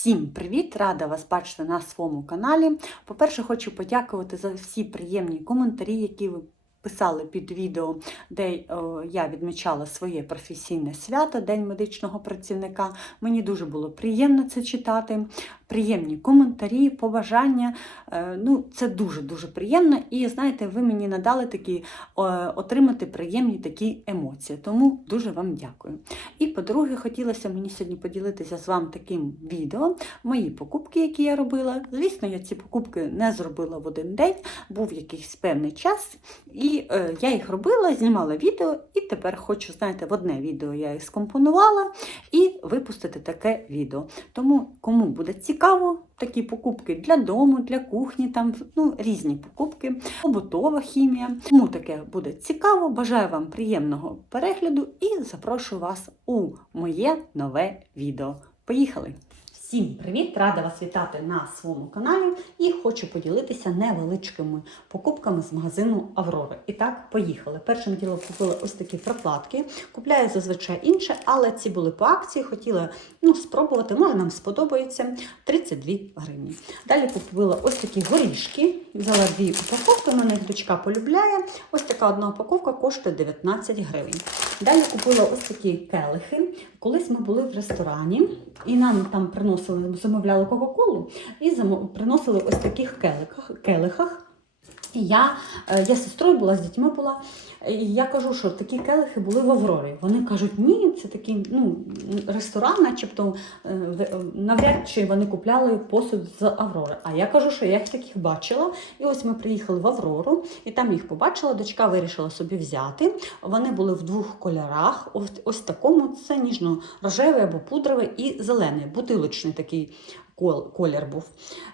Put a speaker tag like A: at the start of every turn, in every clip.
A: Всім привіт! Рада вас бачити на своєму каналі. По-перше, хочу подякувати за всі приємні коментарі, які ви писали під відео, де е, я відмічала своє професійне свято, День медичного працівника. Мені дуже було приємно це читати. Приємні коментарі, побажання. Е, Ну, це дуже-дуже приємно. І знаєте, ви мені надали такі е, отримати приємні такі емоції. Тому дуже вам дякую. І по-друге, хотілося мені сьогодні поділитися з вами таким відео. Мої покупки, які я робила. Звісно, я ці покупки не зробила в один день, був якийсь певний час. І е, я їх робила, знімала відео, і тепер хочу, знаєте, в одне відео я їх скомпонувала і випустити таке відео. Тому, кому буде цікаво, такі покупки для дому, для кухні, там ну, різні покупки, побутова хімія. Тому таке буде цікаво, бажаю вам приємного перегляду і запрошую вас у моє нове відео. Поїхали! Всім привіт! Рада вас вітати на своєму каналі і хочу поділитися невеличкими покупками з магазину Аврори. І так, поїхали. Першим ділом купила ось такі прокладки. Купляю зазвичай інше, але ці були по акції. Хотіла ну, спробувати, може нам сподобається 32 гривні. Далі купила ось такі горішки. Взяла дві упаковки, на них дочка полюбляє. Ось така одна упаковка коштує 19 гривень. Далі купила ось такі келихи. Колись ми були в ресторані, і нам там приносили, замовляли Кока-Колу і приносили ось таких келихах. келихах. І я, е, я з сестрою була, з дітьми була. І я кажу, що такі келихи були в Аврорі. Вони кажуть, ні, це такий ну, ресторан, начебто е, е, навряд чи вони купляли посуд з Аврори. А я кажу, що я їх таких бачила. І ось ми приїхали в Аврору, і там їх побачила. Дочка вирішила собі взяти. Вони були в двох кольорах. Ось, ось такому це ніжно-рожевий або пудровий і зелений, бутилочний такий колір був.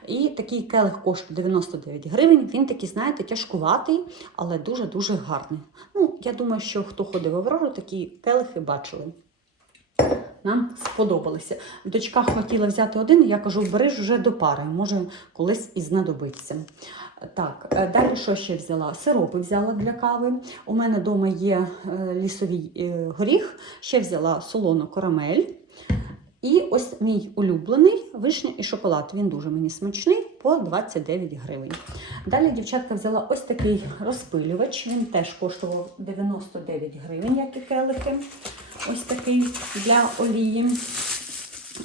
A: І такий келих коштує 99 гривень. Він такий, знаєте, тяжкуватий, але дуже-дуже гарний. Ну, я думаю, що хто ходив в Аврору, такі келихи бачили. Нам сподобалися. Дочка хотіла взяти один, я кажу, бери вже до пари, може колись і знадобиться. Так, е, далі що ще взяла? Сиропи взяла для кави. У мене вдома є е, лісовий е, горіх, ще взяла солону карамель. І ось мій улюблений вишня і шоколад. Він дуже мені смачний по 29 гривень. Далі дівчатка взяла ось такий розпилювач. Він теж коштував 99 гривень, як і келихи. Ось такий для олії.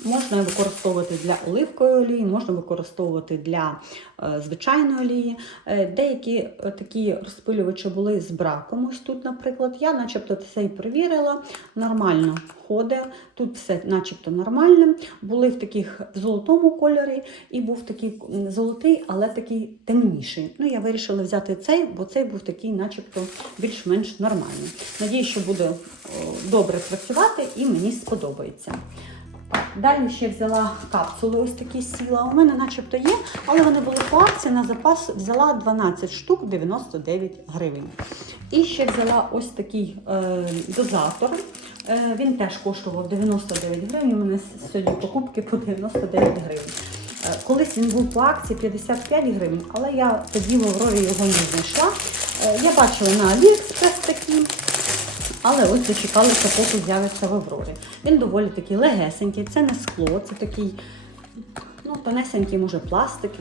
A: Можна використовувати для оливкової олії, можна використовувати для е, звичайної олії. Е, деякі е, такі розпилювачі були з браком. Ось тут, наприклад, я начебто це і перевірила. Нормально ходить. Тут все начебто нормально. Були в таких в золотому кольорі, і був такий золотий, але такий темніший. Ну, я вирішила взяти цей, бо цей був такий, начебто, більш-менш нормальний. Надію, що буде добре працювати і мені сподобається. Далі ще взяла капсули, ось такі сіла. У мене начебто є, але вони були по акції на запас взяла 12 штук 99 гривень. І ще взяла ось такий е, дозатор. Е, він теж коштував 99 гривень. У мене сьогодні покупки по 99 гривень. Е, Колись він був по акції 55 гривень, але я тоді в Аврорі його не знайшла. Е, Я бачила на AliExpress такі. Але ось дочекалися, поки з'явиться в Аврорі. Він доволі такий легесенький, це не скло, це такий ну, тонесенький, може, пластик.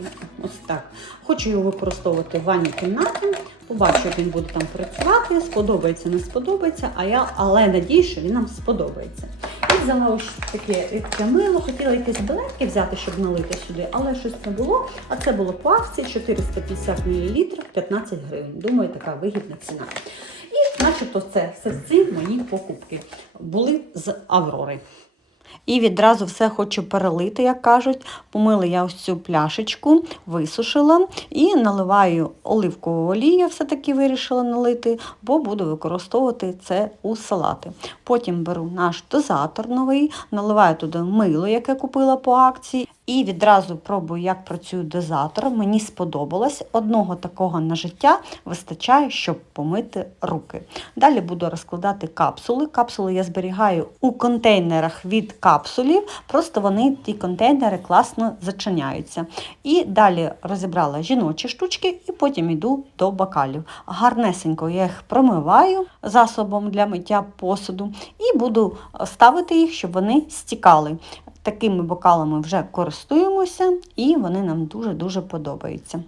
A: Ось так. Хочу його використовувати в ванній кімнаті. Побачу, як він буде там працювати, сподобається, не сподобається, а я, але надію, що він нам сподобається. І взяла ось таке рідке мило, хотіла якесь беленьке взяти, щоб налити сюди, але щось не було. А це було по акції 450 мл 15 гривень. Думаю, така вигідна ціна. Начебто це все ці мої покупки були з Аврори. І відразу все хочу перелити, як кажуть. Помила я ось цю пляшечку, висушила і наливаю оливкову олію, все-таки вирішила налити, бо буду використовувати це у салати. Потім беру наш дозатор новий, наливаю туди мило, яке купила по акції. І відразу пробую, як працює дозатор. Мені сподобалось. Одного такого на життя вистачає, щоб помити руки. Далі буду розкладати капсули. Капсули я зберігаю у контейнерах від капсулів, просто вони, ті контейнери, класно зачиняються. І далі розібрала жіночі штучки, і потім йду до бокалів. Гарнесенько я їх промиваю засобом для миття посуду і буду ставити їх, щоб вони стікали. Такими бокалами вже користуємося, і вони нам дуже-дуже подобаються.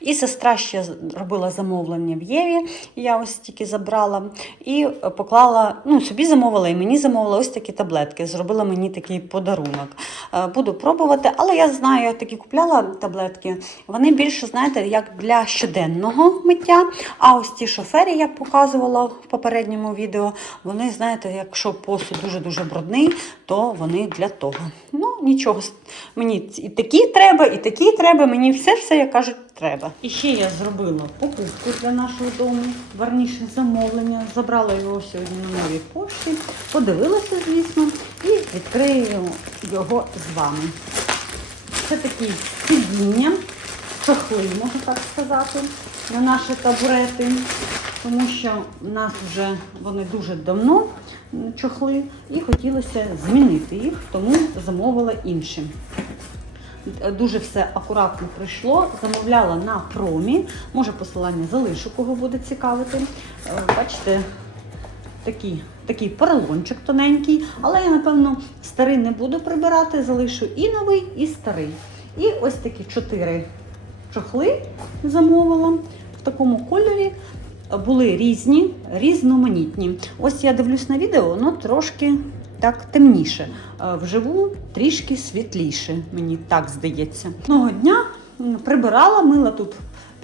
A: І сестра ще робила замовлення в Єві, я ось тільки забрала, і поклала, ну, собі замовила, і мені замовила ось такі таблетки. Зробила мені такий подарунок. Е, Буду пробувати, але я знаю, я такі купляла таблетки. Вони більше, знаєте, як для щоденного миття. А ось ті шофері, я показувала в попередньому відео, вони, знаєте, якщо посуд дуже-дуже брудний, то вони для того. Ну, нічого, мені і такі треба, і такі треба, мені все-все, як кажуть, треба. І ще я зробила покупку для нашого дому, варніше замовлення. Забрала його сьогодні на новій пошті, подивилася, звісно, і відкрию його з вами. Це такі сидіння, чохли, можна так сказати, на наші табурети, тому що в нас вже вони дуже давно чохли, і хотілося змінити їх, тому замовила інші. Дуже все акуратно прийшло. Замовляла на промі. Може, посилання залишу, кого буде цікавити. Е, Бачите, такий, такий поролончик тоненький, але я, напевно, старий не буду прибирати, залишу і новий, і старий. І ось такі чотири чохли замовила в такому кольорі. Були різні, різноманітні. Ось я дивлюсь на відео, воно трошки так темніше. Е, Вживу трішки світліше, мені так здається. Одного дня прибирала, мила тут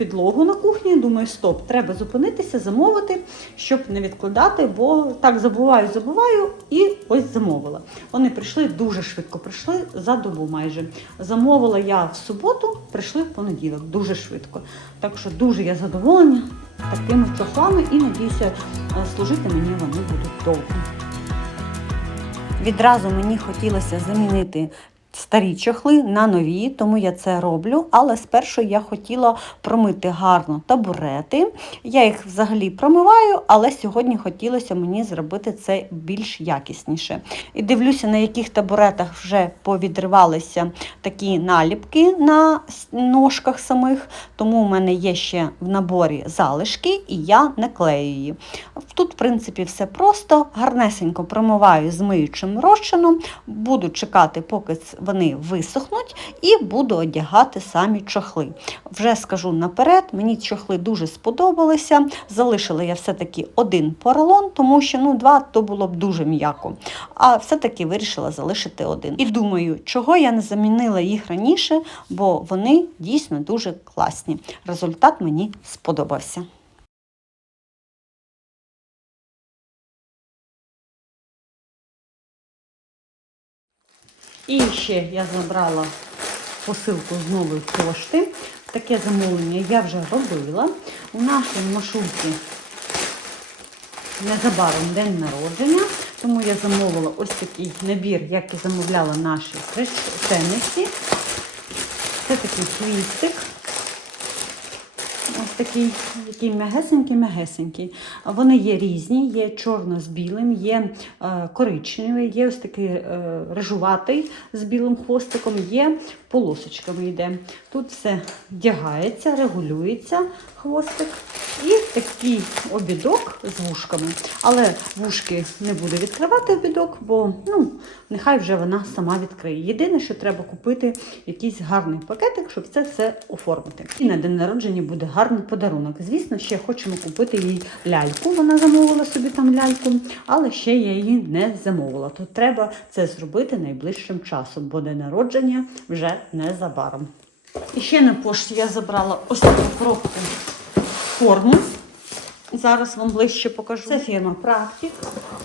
A: підлогу на кухні. Думаю, стоп, треба зупинитися, замовити, щоб не відкладати, бо так забуваю, забуваю і ось замовила. Вони прийшли дуже швидко, прийшли за добу майже. Замовила я в суботу, прийшли в понеділок, дуже швидко. Так що дуже я задоволена такими чохлами і надіюся, служити мені вони будуть довго. Відразу мені хотілося замінити старі чохли на нові, тому я це роблю. Але спершу я хотіла промити гарно табурети. Я їх взагалі промиваю, але сьогодні хотілося мені зробити це більш якісніше. І дивлюся, на яких табуретах вже повідривалися такі наліпки на ножках самих, тому в мене є ще в наборі залишки, і я не клею її. Тут, в принципі, все просто. Гарнесенько промиваю з миючим розчином, буду чекати, поки вони висохнуть, і буду одягати самі чохли. Вже скажу наперед, мені чохли дуже сподобалися. Залишила я все-таки один поролон, тому що ну, два то було б дуже м'яко. А все-таки вирішила залишити один. І думаю, чого я не замінила їх раніше, бо вони дійсно дуже класні. Результат мені сподобався. І ще я забрала посилку з нової пошти. Таке замовлення я вже робила. У нашій маршрутці незабаром день народження, тому я замовила ось такий набір, як і замовляла наші хрещениці. Це такий хвістик. Ось такий, який м'ягесенький-м'ягесенький. Вони є різні, є чорно з білим, є е, коричневий, є ось такий е, рижуватий з білим хвостиком, є полосочками йде. Тут все вдягається, регулюється хвостик. І такий обідок з вушками. Але вушки не буду відкривати обідок, бо ну, нехай вже вона сама відкриє. Єдине, що треба купити якийсь гарний пакетик, щоб це все оформити. І на день народження буде гарний подарунок. Звісно, ще хочемо купити їй ляльку. Вона замовила собі там ляльку, але ще я її не замовила. Тут треба це зробити найближчим часом, бо день народження вже незабаром. І ще на пошті я забрала ось таку коробку форму. Зараз вам ближче покажу. Це фірма Практик.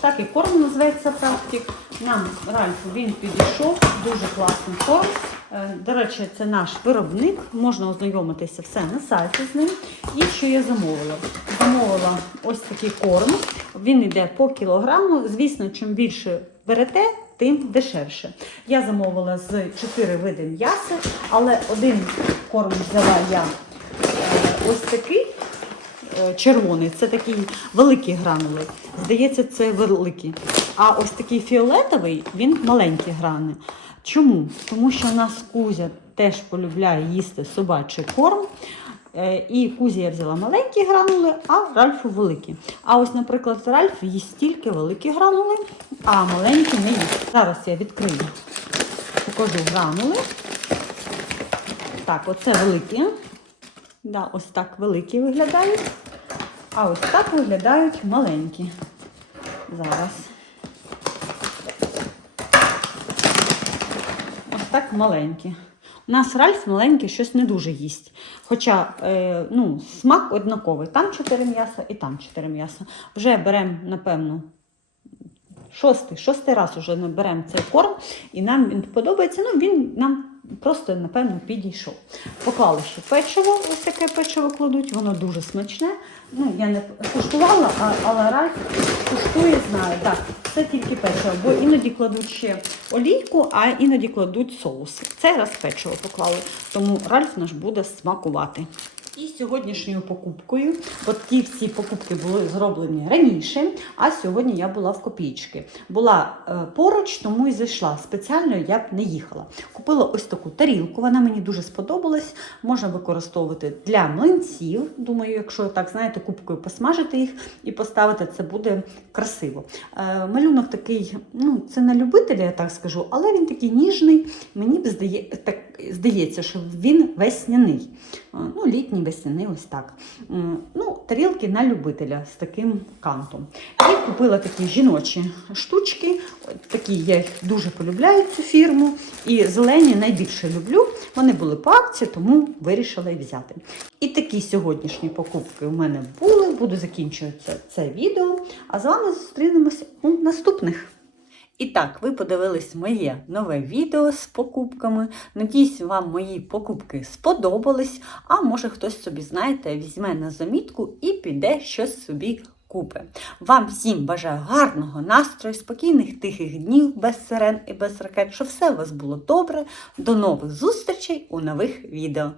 A: Так і корм називається Практик. Нам Ральфу він підійшов, дуже класний корм. Е, До речі, це наш виробник. Можна ознайомитися все на сайті з ним. І що я замовила? Замовила ось такий корм. Він йде по кілограму. Звісно, чим більше берете, тим дешевше. Я замовила з 4 види м'яса, але один корм взяла я е, ось такий червоний, це такі великі гранули. Здається, це великі. А ось такий фіолетовий, він маленькі грани. Чому? Тому що у нас Кузя теж полюбляє їсти собачий корм. Е, І Кузі я взяла маленькі гранули, а Ральфу великі. А ось, наприклад, Ральф їсть тільки великі гранули, а маленькі не їсть. Зараз я відкрию, покажу гранули. Так, оце великі. Да, ось так великі виглядають. А ось так виглядають маленькі. Зараз. Ось так маленькі. У нас Ральф маленький щось не дуже їсть. Хоча е, ну, смак однаковий. Там 4 м'яса і там 4 м'яса. Вже беремо, напевно, шостий, шостий раз вже беремо цей корм, і нам він подобається. Ну, він нам просто, напевно, підійшов. Поклали ще печиво, ось таке печиво кладуть, воно дуже смачне. Ну, я не куштувала, а, але Ральф куштує, знаю. Так, це тільки печиво, бо іноді кладуть ще олійку, а іноді кладуть соус. Цей раз печиво поклали, тому Ральф наш буде смакувати. І сьогоднішньою покупкою, от ті всі покупки були зроблені раніше, а сьогодні я була в копійки. Була е, поруч, тому і зайшла. Спеціально я б не їхала. Купила ось таку тарілку, вона мені дуже сподобалась. Можна використовувати для млинців. Думаю, якщо так, знаєте, кубкою посмажити їх і поставити, це буде красиво. Е, малюнок такий, ну, це на любителя, я так скажу, але він такий ніжний. Мені б здає, так, здається, що він весняний. Ну, літній, весняний, ось так. Ну, тарілки на любителя з таким кантом. І купила такі жіночі штучки. Такі я їх дуже полюбляю, цю фірму. І зелені найбільше люблю. Вони були по акції, тому вирішила і взяти. І такі сьогоднішні покупки у мене були. Буду закінчувати це відео. А з вами зустрінемося у наступних. І так, ви подивились моє нове відео з покупками. Надіюсь, вам мої покупки сподобались, а може хтось собі, знаєте, візьме на замітку і піде щось собі купи. Вам всім бажаю гарного настрою, спокійних тихих днів без сирен і без ракет, щоб все у вас було добре. До нових зустрічей у нових відео.